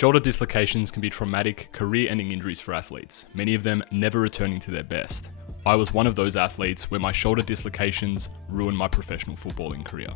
Shoulder dislocations can be traumatic, career-ending injuries for athletes, many of them never returning to their best. I was one of those athletes where my shoulder dislocations ruined my professional footballing career.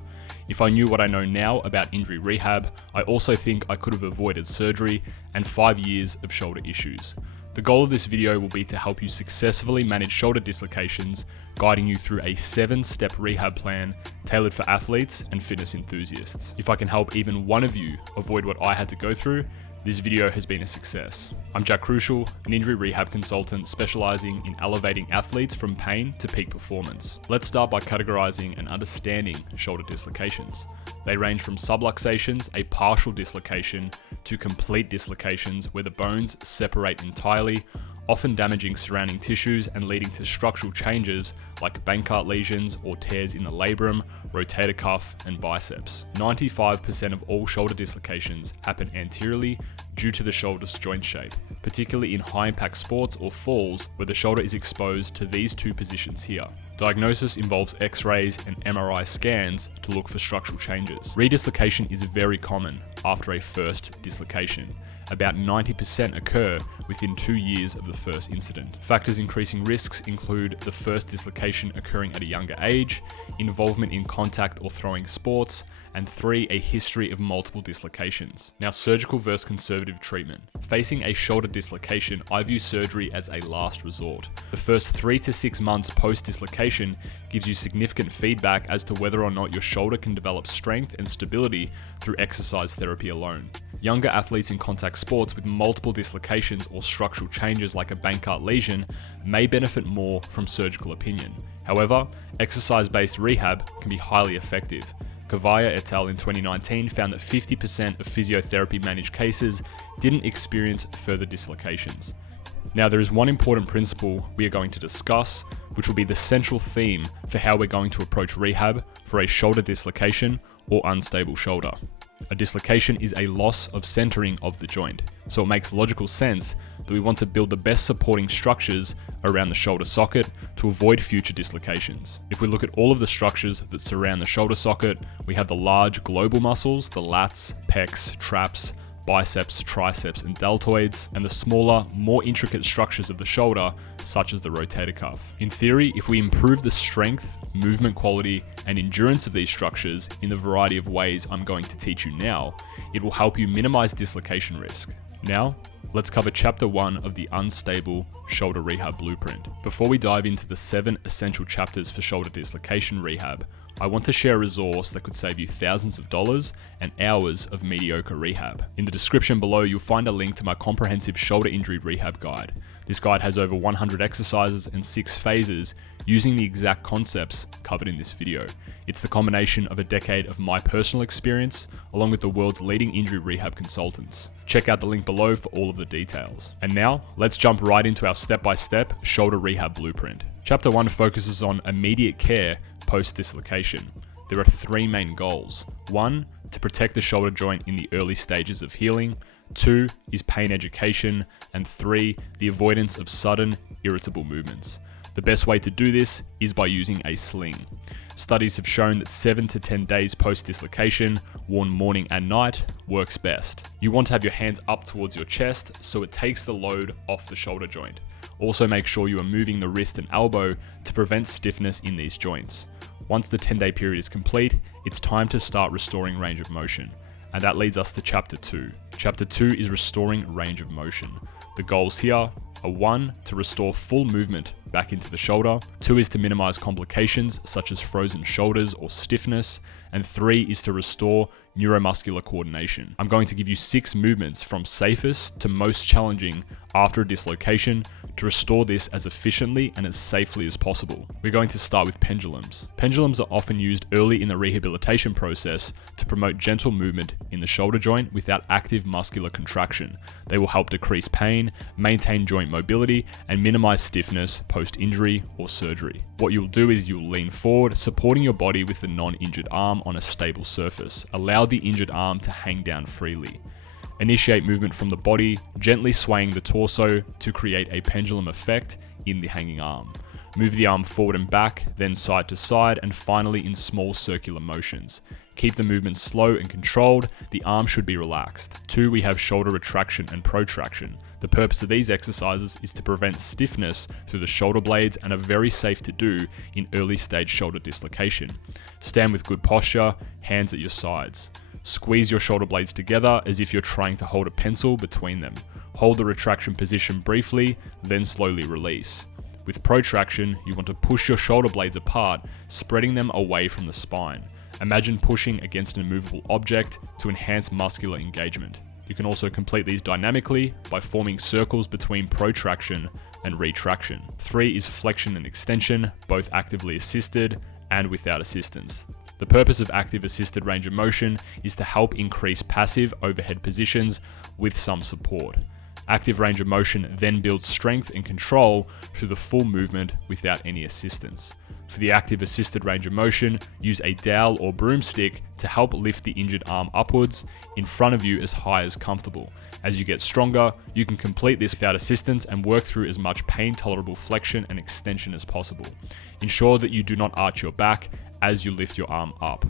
If I knew what I know now about injury rehab, I also think I could have avoided surgery and 5 years of shoulder issues. The goal of this video will be to help you successfully manage shoulder dislocations, guiding you through a 7-step rehab plan tailored for athletes and fitness enthusiasts. If I can help even one of you avoid what I had to go through, this video has been a success. I'm Jack Krucial, an injury rehab consultant specializing in elevating athletes from pain to peak performance. Let's start by categorizing and understanding shoulder dislocations. They range from subluxations, a partial dislocation, to complete dislocations where the bones separate entirely, often damaging surrounding tissues and leading to structural changes like Bankart lesions or tears in the labrum, rotator cuff, and biceps. 95% of all shoulder dislocations happen anteriorly due to the shoulder's joint shape, particularly in high-impact sports or falls where the shoulder is exposed to these two positions here. Diagnosis involves X-rays and MRI scans to look for structural changes. Redislocation is very common after a first dislocation. About 90% occur within 2 years of the first incident. Factors increasing risks include the first dislocation occurring at a younger age, involvement in contact or throwing sports, and 3, a history of multiple dislocations. Now, surgical versus conservative treatment. Facing a shoulder dislocation, I view surgery as a last resort. The first 3 to 6 months post-dislocation gives you significant feedback as to whether or not your shoulder can develop strength and stability through exercise therapy alone. Younger athletes in contact sports with multiple dislocations or structural changes like a Bankart lesion may benefit more from surgical opinion. However, exercise-based rehab can be highly effective. Kavaya et al. In 2019 found that 50% of physiotherapy-managed cases didn't experience further dislocations. Now, there is one important principle we are going to discuss, which will be the central theme for how we're going to approach rehab for a shoulder dislocation or unstable shoulder. A dislocation is a loss of centering of the joint, so it makes logical sense that we want to build the best supporting structures around the shoulder socket to avoid future dislocations. If we look at all of the structures that surround the shoulder socket, we have the large global muscles, the lats, pecs, traps, biceps, triceps, and deltoids, and the smaller, more intricate structures of the shoulder, such as the rotator cuff. In theory, if we improve the strength, movement quality, and endurance of these structures in the variety of ways I'm going to teach you now, it will help you minimize dislocation risk. Now, let's cover chapter 1 of the Unstable Shoulder Rehab Blueprint. Before we dive into the 7 essential chapters for shoulder dislocation rehab, I want to share a resource that could save you thousands of dollars and hours of mediocre rehab. In the description below, you'll find a link to my comprehensive shoulder injury rehab guide. This guide has over 100 exercises and 6 phases using the exact concepts covered in this video. It's the combination of a decade of my personal experience along with the world's leading injury rehab consultants. Check out the link below for all of the details. And now, let's jump right into our step-by-step shoulder rehab blueprint. Chapter 1 focuses on immediate care post-dislocation. There are 3 main goals. 1, to protect the shoulder joint in the early stages of healing. 2 is pain education. And 3, the avoidance of sudden, irritable movements. The best way to do this is by using a sling. Studies have shown that 7 to 10 days post-dislocation, worn morning and night, works best. You want to have your hands up towards your chest so it takes the load off the shoulder joint. Also make sure you are moving the wrist and elbow to prevent stiffness in these joints. Once the 10-day period is complete, it's time to start restoring range of motion. And that leads us to chapter 2. Chapter 2 is restoring range of motion. The goals here are 1, to restore full movement back into the shoulder. 2 is to minimize complications such as frozen shoulders or stiffness. And 3 is to restore neuromuscular coordination. I'm going to give you 6 movements from safest to most challenging after a dislocation to restore this as efficiently and as safely as possible. We're going to start with pendulums. Pendulums are often used early in the rehabilitation process to promote gentle movement in the shoulder joint without active muscular contraction. They will help decrease pain, maintain joint mobility, and minimize stiffness post-injury or surgery. What you'll do is you'll lean forward, supporting your body with the non-injured arm on a stable surface. Allow the injured arm to hang down freely. Initiate movement from the body, gently swaying the torso to create a pendulum effect in the hanging arm. Move the arm forward and back, then side to side, and finally in small circular motions. Keep the movement slow and controlled. The arm should be relaxed. 2, we have shoulder retraction and protraction. The purpose of these exercises is to prevent stiffness through the shoulder blades and are very safe to do in early stage shoulder dislocation. Stand with good posture, hands at your sides. Squeeze your shoulder blades together as if you're trying to hold a pencil between them. Hold the retraction position briefly, then slowly release. With protraction, you want to push your shoulder blades apart, spreading them away from the spine. Imagine pushing against an immovable object to enhance muscular engagement. You can also complete these dynamically by forming circles between protraction and retraction. 3 is flexion and extension, both actively assisted and without assistance. The purpose of active assisted range of motion is to help increase passive overhead positions with some support. Active range of motion then builds strength and control through the full movement without any assistance. For the active assisted range of motion, use a dowel or broomstick to help lift the injured arm upwards in front of you as high as comfortable. As you get stronger, you can complete this without assistance and work through as much pain-tolerable flexion and extension as possible. Ensure that you do not arch your back as you lift your arm up.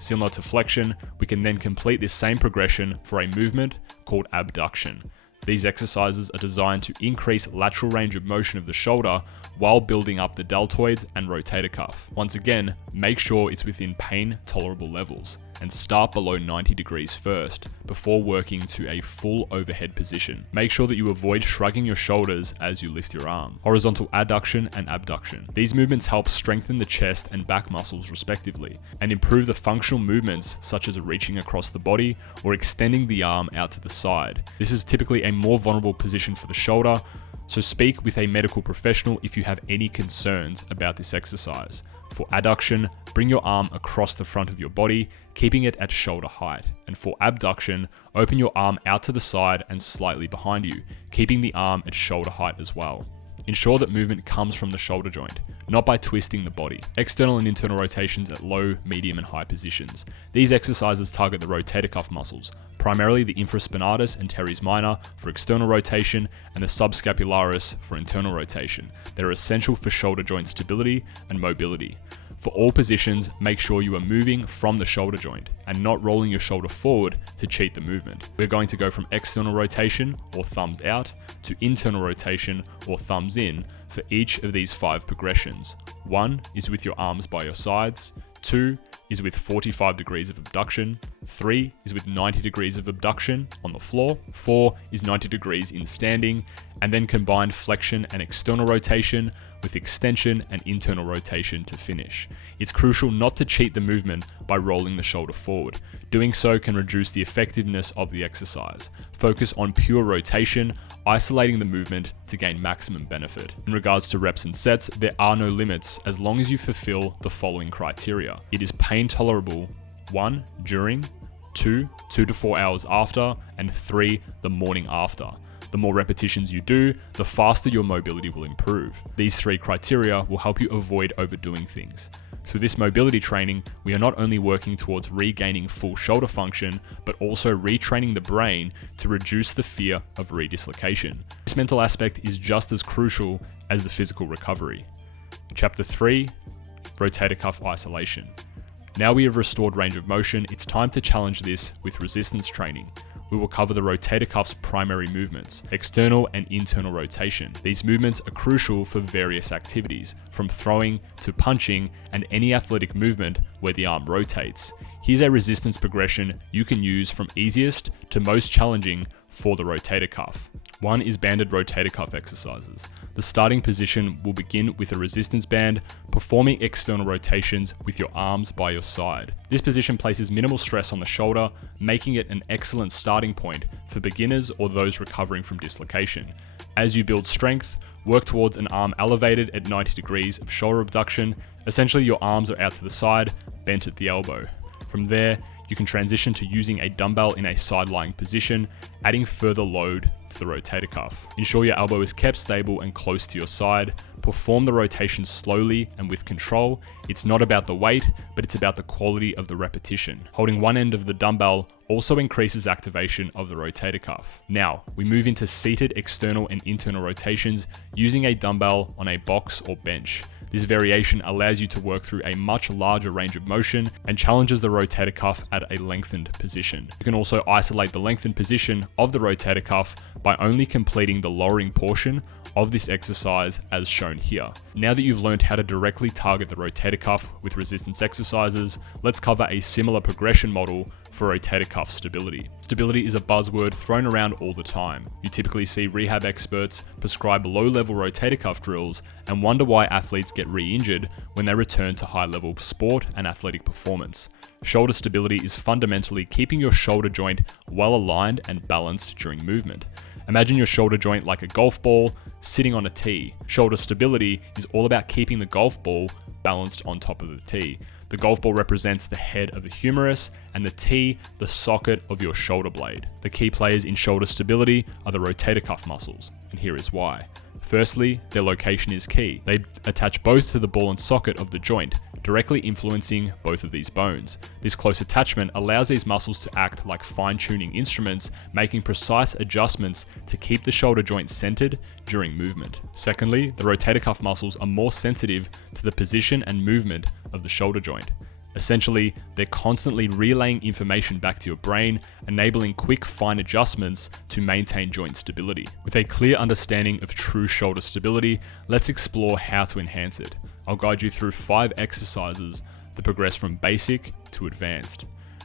Similar to flexion, we can then complete this same progression for a movement called abduction. These exercises are designed to increase lateral range of motion of the shoulder while building up the deltoids and rotator cuff. Once again, make sure it's within pain-tolerable levels and start below 90 degrees first before working to a full overhead position. Make sure that you avoid shrugging your shoulders as you lift your arm. Horizontal adduction and abduction. These movements help strengthen the chest and back muscles respectively and improve the functional movements such as reaching across the body or extending the arm out to the side. This is typically a more vulnerable position for the shoulder, so speak with a medical professional if you have any concerns about this exercise. For adduction, bring your arm across the front of your body, keeping it at shoulder height. And for abduction, open your arm out to the side and slightly behind you, keeping the arm at shoulder height as well. Ensure that movement comes from the shoulder joint, not by twisting the body. External and internal rotations at low, medium, and high positions. These exercises target the rotator cuff muscles, primarily the infraspinatus and teres minor for external rotation and the subscapularis for internal rotation. They are essential for shoulder joint stability and mobility. For all positions, make sure you are moving from the shoulder joint and not rolling your shoulder forward to cheat the movement. We're going to go from external rotation or thumbs out to internal rotation or thumbs in for each of these 5 progressions. 1 is with your arms by your sides, 2 is with 45 degrees of abduction, 3 is with 90 degrees of abduction on the floor, 4 is 90 degrees in standing, and then combined flexion and external rotation with extension and internal rotation to finish. It's crucial not to cheat the movement by rolling the shoulder forward. Doing so can reduce the effectiveness of the exercise. Focus on pure rotation, isolating the movement to gain maximum benefit. In regards to reps and sets, there are no limits as long as you fulfill the following criteria. It is pain tolerable, 1, during, 2, 2 to 4 hours after, and 3, the morning after. The more repetitions you do, the faster your mobility will improve. These 3 criteria will help you avoid overdoing things. Through this mobility training, we are not only working towards regaining full shoulder function, but also retraining the brain to reduce the fear of redislocation. This mental aspect is just as crucial as the physical recovery. Chapter 3, Rotator Cuff Isolation. Now we have restored range of motion, it's time to challenge this with resistance training. We will cover the rotator cuff's primary movements, external and internal rotation. These movements are crucial for various activities, from throwing to punching and any athletic movement where the arm rotates. Here's a resistance progression you can use from easiest to most challenging for the rotator cuff. 1 is banded rotator cuff exercises. The starting position will begin with a resistance band, performing external rotations with your arms by your side. This position places minimal stress on the shoulder, making it an excellent starting point for beginners or those recovering from dislocation. As you build strength, work towards an arm elevated at 90 degrees of shoulder abduction. Essentially, your arms are out to the side, bent at the elbow. From there, you can transition to using a dumbbell in a side-lying position, adding further load to the rotator cuff. Ensure your elbow is kept stable and close to your side. Perform the rotation slowly and with control. It's not about the weight, but it's about the quality of the repetition. Holding one end of the dumbbell also increases activation of the rotator cuff. Now, we move into seated external and internal rotations using a dumbbell on a box or bench. This variation allows you to work through a much larger range of motion and challenges the rotator cuff at a lengthened position. You can also isolate the lengthened position of the rotator cuff by only completing the lowering portion of this exercise as shown here. Now that you've learned how to directly target the rotator cuff with resistance exercises, let's cover a similar progression model for rotator cuff stability. Stability is a buzzword thrown around all the time. You typically see rehab experts prescribe low-level rotator cuff drills and wonder why athletes get re-injured when they return to high-level sport and athletic performance. Shoulder stability is fundamentally keeping your shoulder joint well aligned and balanced during movement. Imagine your shoulder joint like a golf ball sitting on a tee. Shoulder stability is all about keeping the golf ball balanced on top of the tee. The golf ball represents the head of the humerus and the tee, the socket of your shoulder blade. The key players in shoulder stability are the rotator cuff muscles, and here is why. Firstly, their location is key. They attach both to the ball and socket of the joint, directly influencing both of these bones. This close attachment allows these muscles to act like fine-tuning instruments, making precise adjustments to keep the shoulder joint centered during movement. Secondly, the rotator cuff muscles are more sensitive to the position and movement of the shoulder joint. Essentially, they're constantly relaying information back to your brain, enabling quick, fine adjustments to maintain joint stability. With a clear understanding of true shoulder stability, let's explore how to enhance it. I'll guide you through 5 exercises that progress from basic to advanced.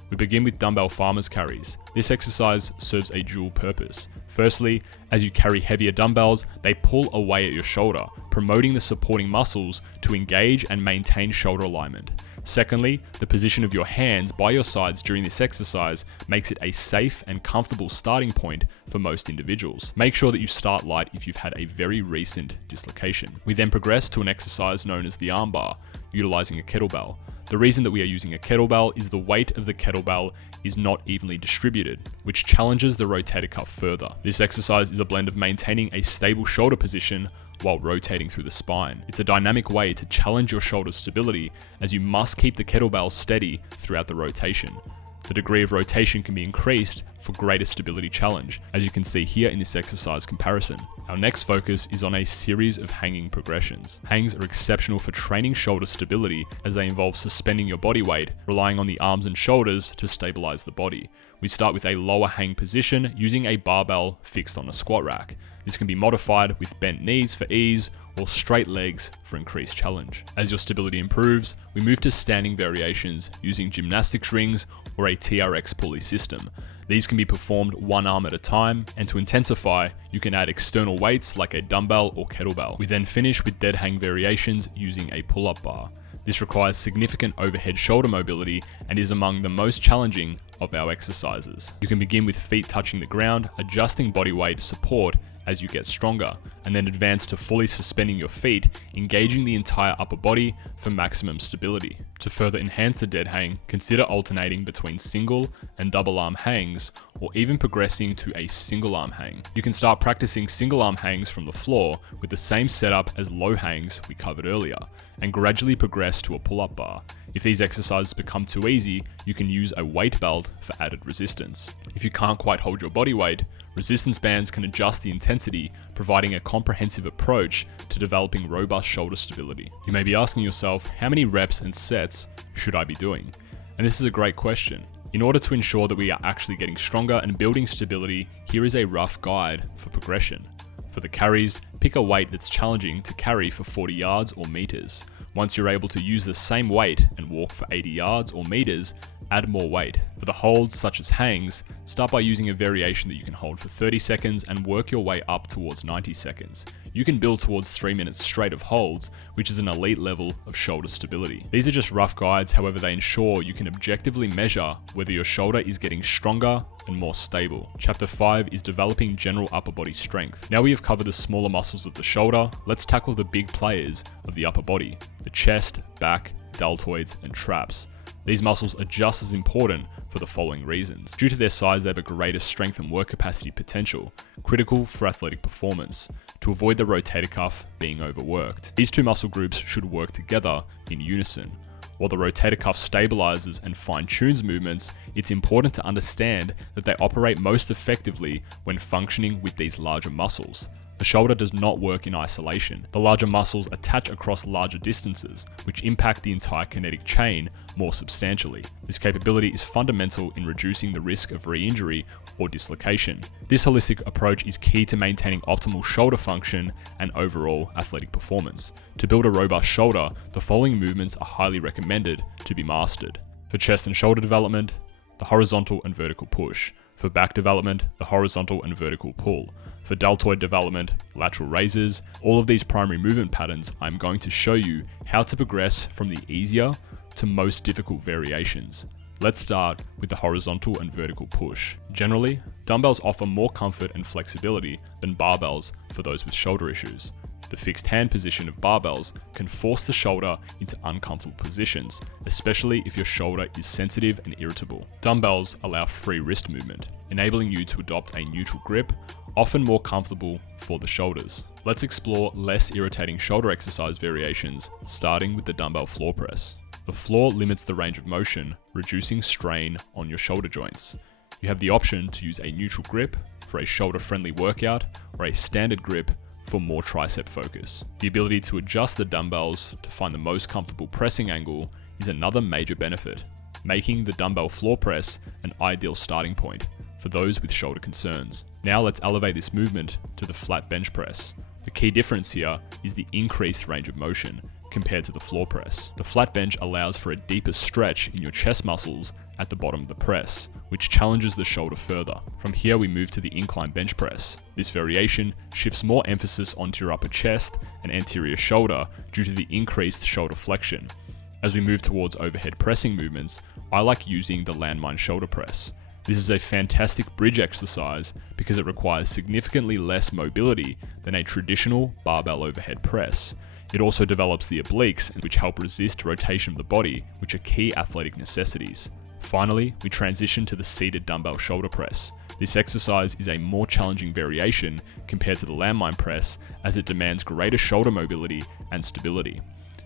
We begin with dumbbell farmer's carries. This exercise serves a dual purpose. Firstly, as you carry heavier dumbbells, they pull away at your shoulder, promoting the supporting muscles to engage and maintain shoulder alignment. Secondly, the position of your hands by your sides during this exercise makes it a safe and comfortable starting point for most individuals. Make sure that you start light if you've had a very recent dislocation. We then progress to an exercise known as the arm bar, utilizing a kettlebell. The reason that we are using a kettlebell is the weight of the kettlebell is not evenly distributed, which challenges the rotator cuff further. This exercise is a blend of maintaining a stable shoulder position while rotating through the spine. It's a dynamic way to challenge your shoulder stability, as you must keep the kettlebell steady throughout the rotation. The degree of rotation can be increased for greater stability challenge, as you can see here in this exercise comparison. Our next focus is on a series of hanging progressions. Hangs are exceptional for training shoulder stability, as they involve suspending your body weight, relying on the arms and shoulders to stabilize the body. We start with a lower hang position using a barbell fixed on a squat rack. This can be modified with bent knees for ease or straight legs for increased challenge. As your stability improves, we move to standing variations using gymnastics rings or a TRX pulley system. These can be performed one arm at a time, and to intensify, you can add external weights like a dumbbell or kettlebell. We then finish with dead hang variations using a pull-up bar. This requires significant overhead shoulder mobility and is among the most challenging of our exercises. You can begin with feet touching the ground, adjusting body weight support as you get stronger, and then advance to fully suspending your feet, engaging the entire upper body for maximum stability. To further enhance the dead hang, consider alternating between single and double arm hangs, or even progressing to a single arm hang. You can start practicing single arm hangs from the floor with the same setup as low hangs we covered earlier, and gradually progress to a pull-up bar. If these exercises become too easy, you can use a weight belt for added resistance. If you can't quite hold your body weight, resistance bands can adjust the intensity, providing a comprehensive approach to developing robust shoulder stability. You may be asking yourself, how many reps and sets should I be doing? And this is a great question. In order to ensure that we are actually getting stronger and building stability, here is a rough guide for progression. For the carries, pick a weight that's challenging to carry for 40 yards or meters. Once you're able to use the same weight and walk for 80 yards or meters, add more weight. For the holds, such as hangs, start by using a variation that you can hold for 30 seconds and work your way up towards 90 seconds. You can build towards 3 minutes straight of holds, which is an elite level of shoulder stability. These are just rough guides, however they ensure you can objectively measure whether your shoulder is getting stronger and more stable. Chapter 5 is developing general upper body strength. Now we have covered the smaller muscles of the shoulder, let's tackle the big players of the upper body: the chest, back, deltoids, and traps. These muscles are just as important for the following reasons. Due to their size, they have a greater strength and work capacity potential, critical for athletic performance, to avoid the rotator cuff being overworked. These two muscle groups should work together in unison. While the rotator cuff stabilizes and fine-tunes movements, it's important to understand that they operate most effectively when functioning with these larger muscles. The shoulder does not work in isolation. The larger muscles attach across larger distances, which impact the entire kinetic chain more substantially. This capability is fundamental in reducing the risk of re-injury or dislocation. This holistic approach is key to maintaining optimal shoulder function and overall athletic performance. To build a robust shoulder, the following movements are highly recommended to be mastered. For chest and shoulder development, the horizontal and vertical push. For back development, the horizontal and vertical pull. For deltoid development, lateral raises. All of these primary movement patterns, I'm going to show you how to progress from the easier to most difficult variations. Let's start with the horizontal and vertical push. Generally, dumbbells offer more comfort and flexibility than barbells for those with shoulder issues. The fixed hand position of barbells can force the shoulder into uncomfortable positions, especially if your shoulder is sensitive and irritable. Dumbbells allow free wrist movement, enabling you to adopt a neutral grip, often more comfortable for the shoulders. Let's explore less irritating shoulder exercise variations, starting with the dumbbell floor press. The floor limits the range of motion, reducing strain on your shoulder joints. You have the option to use a neutral grip for a shoulder-friendly workout or a standard grip for more tricep focus. The ability to adjust the dumbbells to find the most comfortable pressing angle is another major benefit, making the dumbbell floor press an ideal starting point for those with shoulder concerns. Now let's elevate this movement to the flat bench press. The key difference here is the increased range of motion compared to the floor press. The flat bench allows for a deeper stretch in your chest muscles at the bottom of the press, which challenges the shoulder further. From here we move to the incline bench press. This variation shifts more emphasis onto your upper chest and anterior shoulder due to the increased shoulder flexion. As we move towards overhead pressing movements, I like using the landmine shoulder press. This is a fantastic bridge exercise because it requires significantly less mobility than a traditional barbell overhead press. It also develops the obliques, which help resist rotation of the body, which are key athletic necessities. Finally, we transition to the seated dumbbell shoulder press. This exercise is a more challenging variation compared to the landmine press as it demands greater shoulder mobility and stability.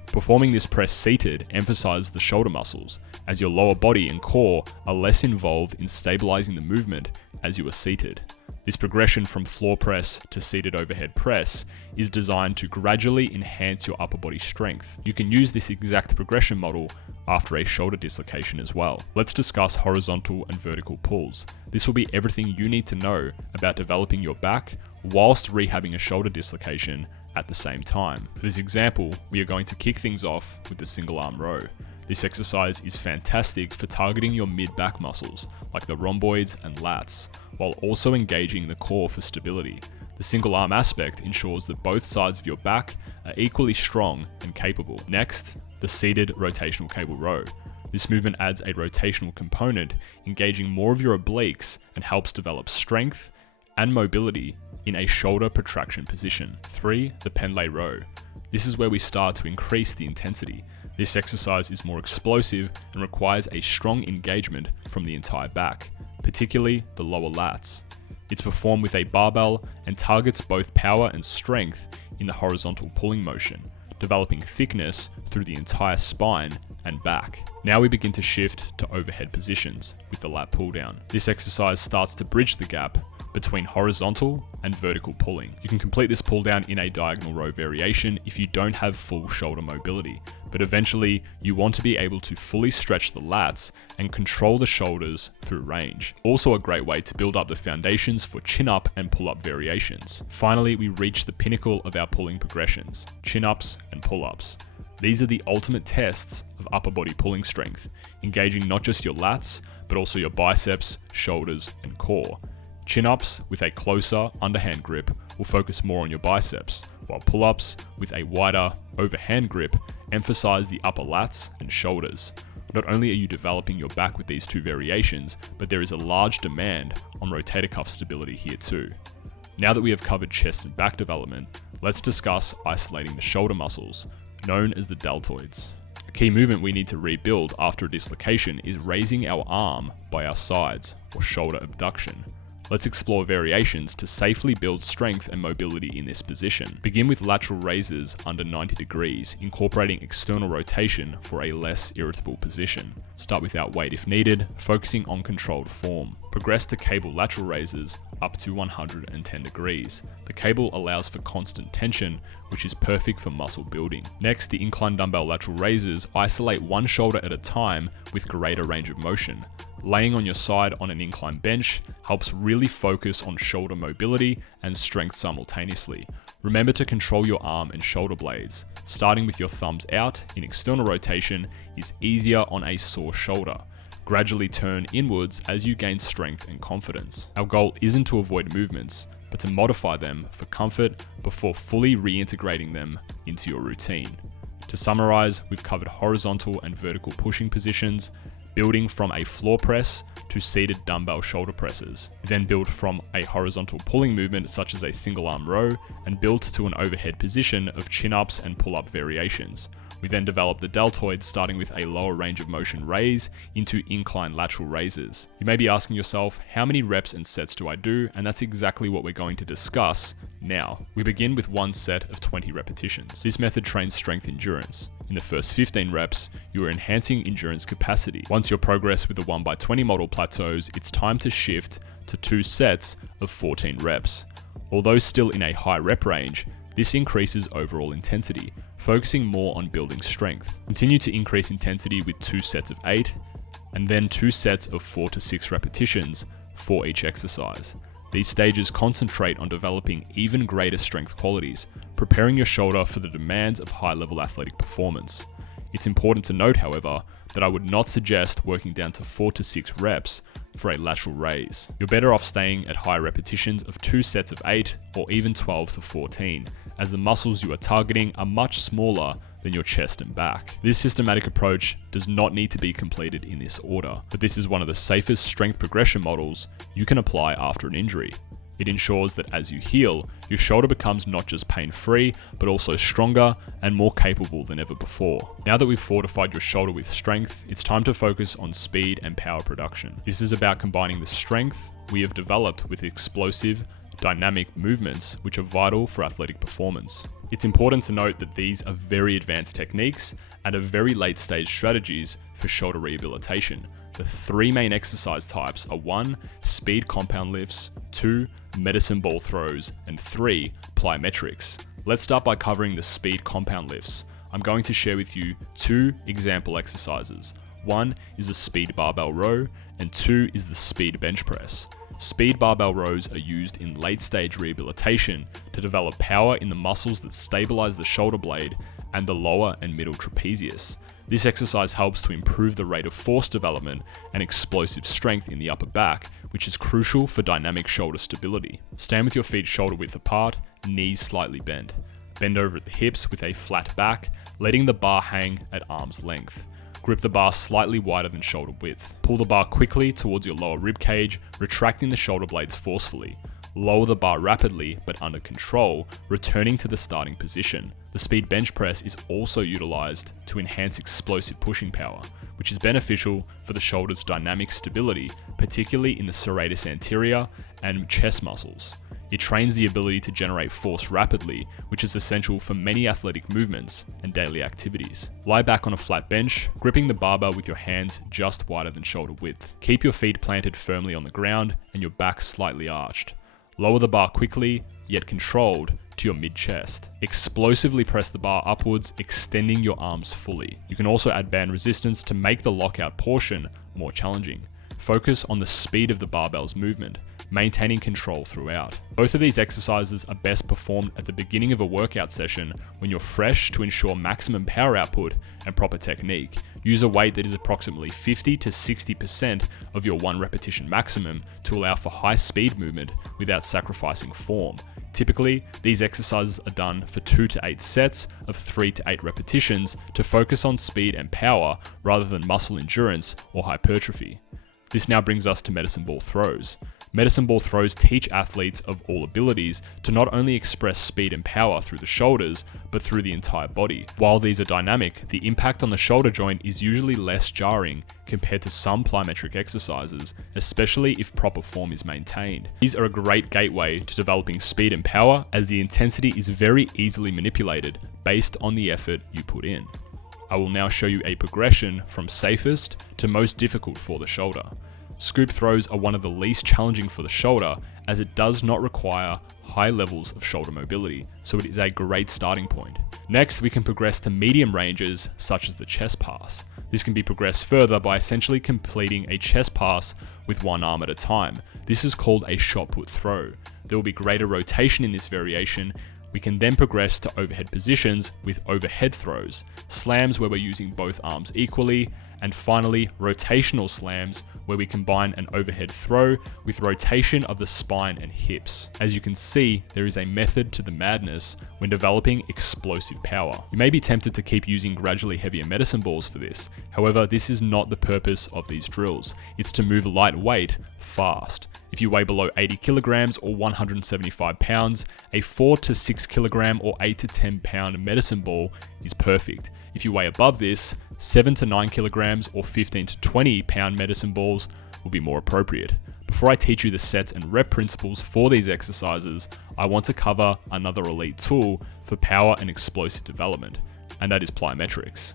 Performing this press seated emphasizes the shoulder muscles, as your lower body and core are less involved in stabilizing the movement as you are seated. This progression from floor press to seated overhead press is designed to gradually enhance your upper body strength. You can use this exact progression model after a shoulder dislocation as well. Let's discuss horizontal and vertical pulls. This will be everything you need to know about developing your back whilst rehabbing a shoulder dislocation at the same time. For this example, we are going to kick things off with the single arm row. This exercise is fantastic for targeting your mid-back muscles, like the rhomboids and lats, while also engaging the core for stability. The single arm aspect ensures that both sides of your back are equally strong and capable. Next, the seated rotational cable row. This movement adds a rotational component, engaging more of your obliques and helps develop strength and mobility in a shoulder protraction position. 3. The pendlay row. This is where we start to increase the intensity. This exercise is more explosive and requires a strong engagement from the entire back, particularly the lower lats. It's performed with a barbell and targets both power and strength in the horizontal pulling motion, developing thickness through the entire spine and back. Now we begin to shift to overhead positions with the lat pull down. This exercise starts to bridge the gap between horizontal and vertical pulling. You can complete this pull down in a diagonal row variation if you don't have full shoulder mobility, but eventually you want to be able to fully stretch the lats and control the shoulders through range. Also a great way to build up the foundations for chin up and pull up variations. Finally, we reach the pinnacle of our pulling progressions, chin ups and pull ups. These are the ultimate tests of upper body pulling strength, engaging not just your lats, but also your biceps, shoulders, and core. Chin-ups with a closer underhand grip will focus more on your biceps, while pull-ups with a wider overhand grip emphasize the upper lats and shoulders. Not only are you developing your back with these two variations, but there is a large demand on rotator cuff stability here too. Now that we have covered chest and back development, let's discuss isolating the shoulder muscles, known as the deltoids. A key movement we need to rebuild after a dislocation is raising our arm by our sides, or shoulder abduction. Let's explore variations to safely build strength and mobility in this position. Begin with lateral raises under 90 degrees, incorporating external rotation for a less irritable position. Start without weight if needed, focusing on controlled form. Progress to cable lateral raises up to 110 degrees. The cable allows for constant tension, which is perfect for muscle building. Next, the incline dumbbell lateral raises isolate one shoulder at a time with greater range of motion. Laying on your side on an incline bench helps really focus on shoulder mobility and strength simultaneously. Remember to control your arm and shoulder blades. Starting with your thumbs out in external rotation is easier on a sore shoulder. Gradually turn inwards as you gain strength and confidence. Our goal isn't to avoid movements, but to modify them for comfort before fully reintegrating them into your routine. To summarize, we've covered horizontal and vertical pushing positions, building from a floor press to seated dumbbell shoulder presses. We then build from a horizontal pulling movement such as a single arm row and build to an overhead position of chin-ups and pull-up variations. We then develop the deltoid starting with a lower range of motion raise into incline lateral raises. You may be asking yourself, how many reps and sets do I do? And that's exactly what we're going to discuss now. We begin with one set of 20 repetitions. This method trains strength endurance. In the first 15 reps, you are enhancing endurance capacity. Once your progress with the 1x20 model plateaus, it's time to shift to 2 sets of 14 reps. Although still in a high rep range, this increases overall intensity, focusing more on building strength. Continue to increase intensity with 2 sets of 8, and then 2 sets of 4 to 6 repetitions for each exercise. These stages concentrate on developing even greater strength qualities, preparing your shoulder for the demands of high-level athletic performance. It's important to note, however, that I would not suggest working down to 4 to 6 reps for a lateral raise. You're better off staying at high repetitions of 2 sets of 8 or even 12 to 14, as the muscles you are targeting are much smaller than your chest and back. This systematic approach does not need to be completed in this order, but this is one of the safest strength progression models you can apply after an injury. It ensures that as you heal, your shoulder becomes not just pain-free, but also stronger and more capable than ever before. Now that we've fortified your shoulder with strength, it's time to focus on speed and power production. This is about combining the strength we have developed with explosive, dynamic movements which are vital for athletic performance. It's important to note that these are very advanced techniques and are very late stage strategies for shoulder rehabilitation. The 3 main exercise types are 1. Speed compound lifts, 2. Medicine ball throws, and 3. Plyometrics. Let's start by covering the speed compound lifts. I'm going to share with you 2 example exercises. 1 is a speed barbell row, and 2 is the speed bench press. Speed barbell rows are used in late stage rehabilitation to develop power in the muscles that stabilize the shoulder blade and the lower and middle trapezius. This exercise helps to improve the rate of force development and explosive strength in the upper back, which is crucial for dynamic shoulder stability. Stand with your feet shoulder width apart, knees slightly bent. Bend over at the hips with a flat back, letting the bar hang at arm's length. Grip the bar slightly wider than shoulder width. Pull the bar quickly towards your lower rib cage, retracting the shoulder blades forcefully. Lower the bar rapidly but under control, returning to the starting position. The speed bench press is also utilized to enhance explosive pushing power, which is beneficial for the shoulder's dynamic stability, particularly in the serratus anterior and chest muscles. It trains the ability to generate force rapidly, which is essential for many athletic movements and daily activities. Lie back on a flat bench, gripping the barbell with your hands just wider than shoulder width. Keep your feet planted firmly on the ground and your back slightly arched. Lower the bar quickly, yet controlled, to your mid-chest. Explosively press the bar upwards, extending your arms fully. You can also add band resistance to make the lockout portion more challenging. Focus on the speed of the barbell's movement, maintaining control throughout. Both of these exercises are best performed at the beginning of a workout session when you're fresh to ensure maximum power output and proper technique. Use a weight that is approximately 50 to 60% of your 1 repetition maximum to allow for high speed movement without sacrificing form. Typically, these exercises are done for 2 to 8 sets of 3 to 8 repetitions to focus on speed and power rather than muscle endurance or hypertrophy. This now brings us to medicine ball throws. Medicine ball throws teach athletes of all abilities to not only express speed and power through the shoulders, but through the entire body. While these are dynamic, the impact on the shoulder joint is usually less jarring compared to some plyometric exercises, especially if proper form is maintained. These are a great gateway to developing speed and power, as the intensity is very easily manipulated based on the effort you put in. I will now show you a progression from safest to most difficult for the shoulder. Scoop throws are one of the least challenging for the shoulder, as it does not require high levels of shoulder mobility, so it is a great starting point. Next, we can progress to medium ranges such as the chest pass. This can be progressed further by essentially completing a chest pass with one arm at a time. This is called a shot put throw. There will be greater rotation in this variation. We can then progress to overhead positions with overhead throws, slams where we're using both arms equally, and finally rotational slams where we combine an overhead throw with rotation of the spine and hips. As you can see, there is a method to the madness when developing explosive power. You may be tempted to keep using gradually heavier medicine balls for this. However, this is not the purpose of these drills. It's to move lightweight fast. If you weigh below 80 kilograms or 175 pounds, a 4 to 6 kilogram or 8 to 10 pound medicine ball is perfect. If you weigh above this, 7 to 9 kilograms or 15 to 20 pound medicine balls will be more appropriate. Before I teach you the sets and rep principles for these exercises, I want to cover another elite tool for power and explosive development, and that is plyometrics.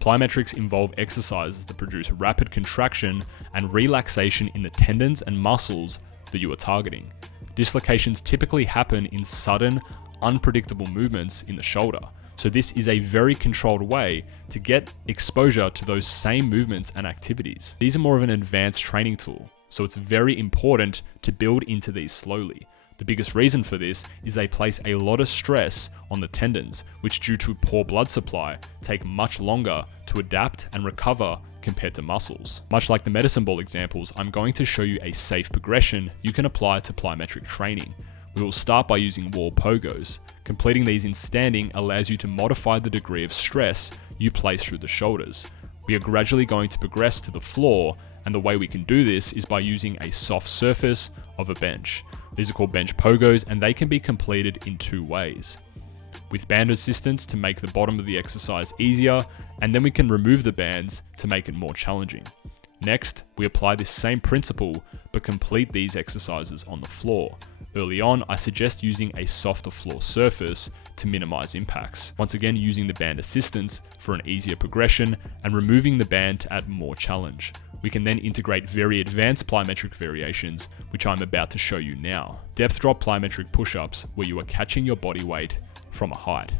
Plyometrics involve exercises that produce rapid contraction and relaxation in the tendons and muscles that you are targeting. Dislocations typically happen in sudden, unpredictable movements in the shoulder, so this is a very controlled way to get exposure to those same movements and activities. These are more of an advanced training tool, so it's very important to build into these slowly. The biggest reason for this is they place a lot of stress on the tendons, which due to poor blood supply, take much longer to adapt and recover compared to muscles. Much like the medicine ball examples, I'm going to show you a safe progression you can apply to plyometric training. We will start by using wall pogos. Completing these in standing allows you to modify the degree of stress you place through the shoulders. We are gradually going to progress to the floor, and the way we can do this is by using a soft surface of a bench. These are called bench pogos, and they can be completed in two ways. With band assistance to make the bottom of the exercise easier, and then we can remove the bands to make it more challenging. Next, we apply this same principle, but complete these exercises on the floor. Early on, I suggest using a softer floor surface to minimize impacts. Once again, using the band assistance for an easier progression, and removing the band to add more challenge. We can then integrate very advanced plyometric variations, which I'm about to show you now. Depth drop plyometric push-ups, where you are catching your body weight from a height.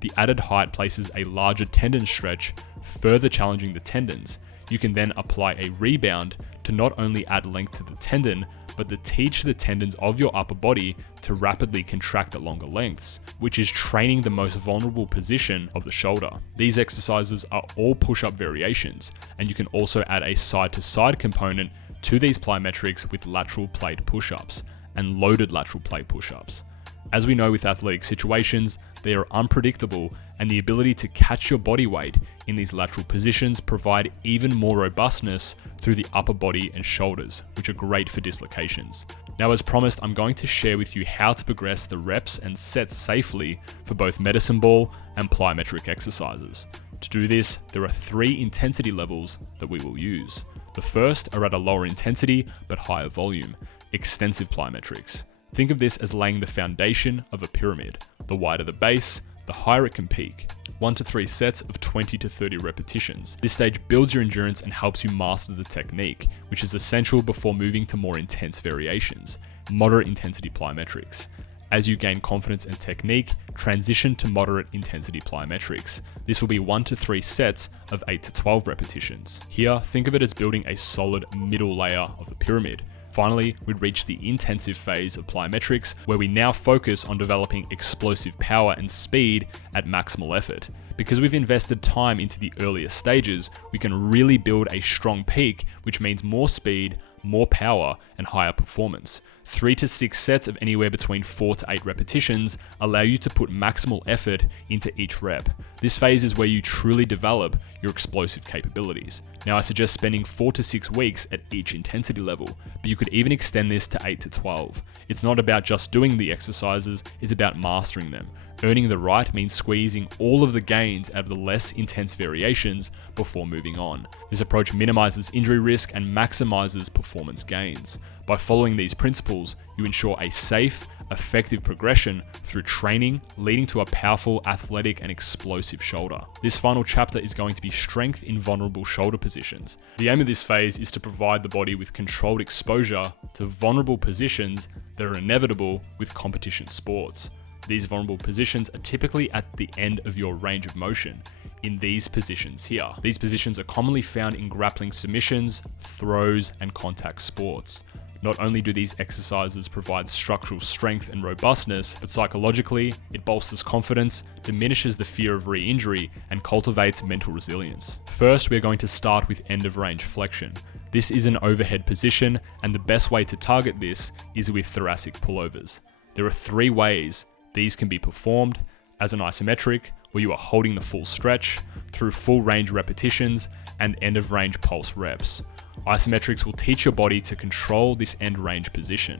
The added height places a larger tendon stretch, further challenging the tendons. You can then apply a rebound to not only add length to the tendon, but to teach the tendons of your upper body to rapidly contract at longer lengths, which is training the most vulnerable position of the shoulder. These exercises are all push-up variations, and you can also add a side-to-side component to these plyometrics with lateral plate push-ups and loaded lateral plate push-ups. As we know with athletic situations, they are unpredictable, and the ability to catch your body weight in these lateral positions provide even more robustness through the upper body and shoulders, which are great for dislocations. Now, as promised, I'm going to share with you how to progress the reps and sets safely for both medicine ball and plyometric exercises. To do this, there are 3 intensity levels that we will use. The first are at a lower intensity but higher volume, extensive plyometrics. Think of this as laying the foundation of a pyramid. The wider the base, the higher it can peak. 1 to 3 sets of 20 to 30 repetitions. This stage builds your endurance and helps you master the technique, which is essential before moving to more intense variations, moderate intensity plyometrics. As you gain confidence and technique, transition to moderate intensity plyometrics. This will be 1 to 3 sets of 8 to 12 repetitions. Here, think of it as building a solid middle layer of the pyramid. Finally, we'd reach the intensive phase of plyometrics, where we now focus on developing explosive power and speed at maximal effort. Because we've invested time into the earlier stages, we can really build a strong peak, which means more speed, more power, and higher performance. 3 to 6 sets of anywhere between 4 to 8 repetitions allow you to put maximal effort into each rep. This phase is where you truly develop your explosive capabilities. Now, I suggest spending 4 to 6 weeks at each intensity level, but you could even extend this to 8 to 12. It's not about just doing the exercises, it's about mastering them. Earning the right means squeezing all of the gains out of the less intense variations before moving on. This approach minimizes injury risk and maximizes performance gains. By following these principles, you ensure a safe, effective progression through training, leading to a powerful, athletic, and explosive shoulder. This final chapter is going to be strength in vulnerable shoulder positions. The aim of this phase is to provide the body with controlled exposure to vulnerable positions that are inevitable with competition sports. These vulnerable positions are typically at the end of your range of motion, in these positions here. These positions are commonly found in grappling submissions, throws, and contact sports. Not only do these exercises provide structural strength and robustness, but psychologically, it bolsters confidence, diminishes the fear of re-injury, and cultivates mental resilience. First, we're going to start with end of range flexion. This is an overhead position, and the best way to target this is with thoracic pullovers. There are 3 ways these can be performed: as an isometric, where you are holding the full stretch, through full range repetitions, and end of range pulse reps. Isometrics will teach your body to control this end range position.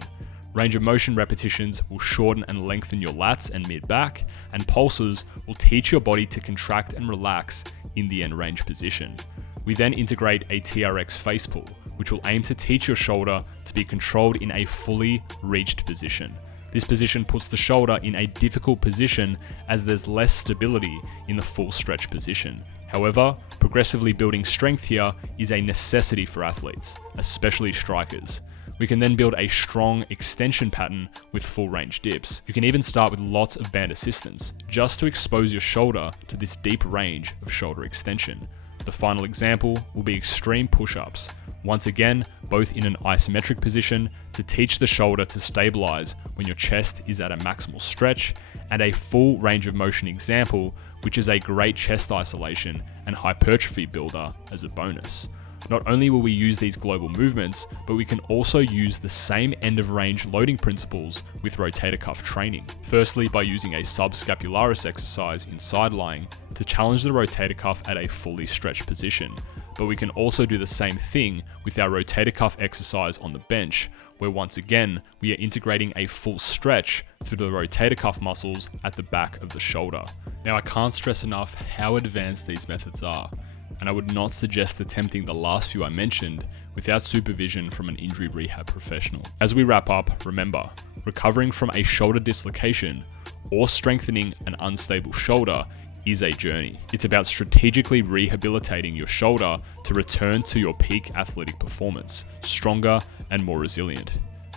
Range of motion repetitions will shorten and lengthen your lats and mid-back, and pulses will teach your body to contract and relax in the end range position. We then integrate a TRX face pull, which will aim to teach your shoulder to be controlled in a fully reached position. This position puts the shoulder in a difficult position as there's less stability in the full stretch position. However, progressively building strength here is a necessity for athletes, especially strikers. We can then build a strong extension pattern with full range dips. You can even start with lots of band assistance, just to expose your shoulder to this deep range of shoulder extension. The final example will be extreme push-ups. Once again, both in an isometric position to teach the shoulder to stabilize when your chest is at a maximal stretch, and a full range of motion example, which is a great chest isolation and hypertrophy builder as a bonus. Not only will we use these global movements, but we can also use the same end of range loading principles with rotator cuff training. Firstly, by using a subscapularis exercise in side lying to challenge the rotator cuff at a fully stretched position. But we can also do the same thing with our rotator cuff exercise on the bench, where once again, we are integrating a full stretch through the rotator cuff muscles at the back of the shoulder. Now, I can't stress enough how advanced these methods are, and I would not suggest attempting the last few I mentioned without supervision from an injury rehab professional. As we wrap up, remember, recovering from a shoulder dislocation or strengthening an unstable shoulder is a journey. It's about strategically rehabilitating your shoulder to return to your peak athletic performance, stronger and more resilient.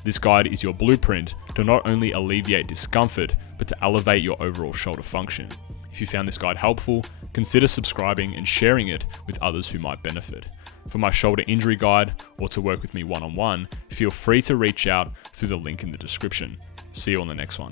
This guide is your blueprint to not only alleviate discomfort, but to elevate your overall shoulder function. If you found this guide helpful, consider subscribing and sharing it with others who might benefit. For my shoulder injury guide, or to work with me one-on-one, feel free to reach out through the link in the description. See you on the next one.